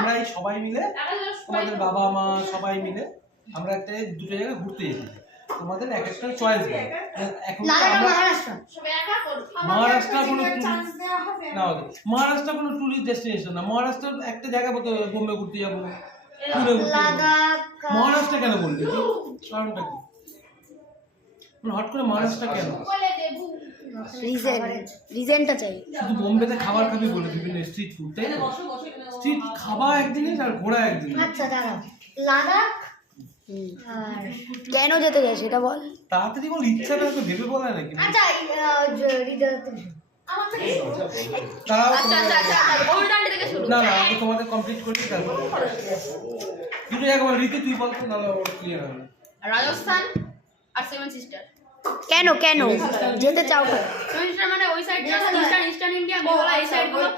আমরা এই সবাই মিলে তোমাদের বাবা মা সবাই মিলে আমরা একটা দুটো জায়গায় ঘুরতে যেতে চাই। তোমাদের এক একটা চয়েস দেবে। এখন মহারাষ্ট্র কোনো না মহারাষ্ট্র কোনো টুরিস্ট ডেস্টিনেশন না। মহারাষ্ট্র একটা জায়গা বলতে বোম্বে ঘুরতে যাবো, পুনে ঘুরতে যাবো। মহারাষ্ট্র কেন বললি তুই? কারণটা কি? হট করে মহারাষ্ট্র কেন? রিজনটা চাই। শুধু বোম্বেতে খাবার খাবি বলে বিভিন্ন স্ট্রিট ফুড, তাই না? স্ট্রিট খাওয়া একদিনে আর ঘোরা একদিনে। আচ্ছা দাঁড়াও, লাদাখ আর কেন যেতে চাই সেটা বল। তাড়াতাড়ি বল, ইচ্ছাটা তো ভেবে বলা নাকি? আচ্ছা না না আমি তোমাদের কমপ্লিট করছি তারপর দুটো জায়গা বল। রীতি তুই বল তো, নাহলে ওর ক্লিয়ার হবে। রাজস্থান আর সেভেন সিস্টার। কেন কেন যেতে চাও? সেভেন সিস্টার মানে ওই সাইডটা ইস্টার্ন ইন্ডিয়া, গোয়া এই সাইডগুলো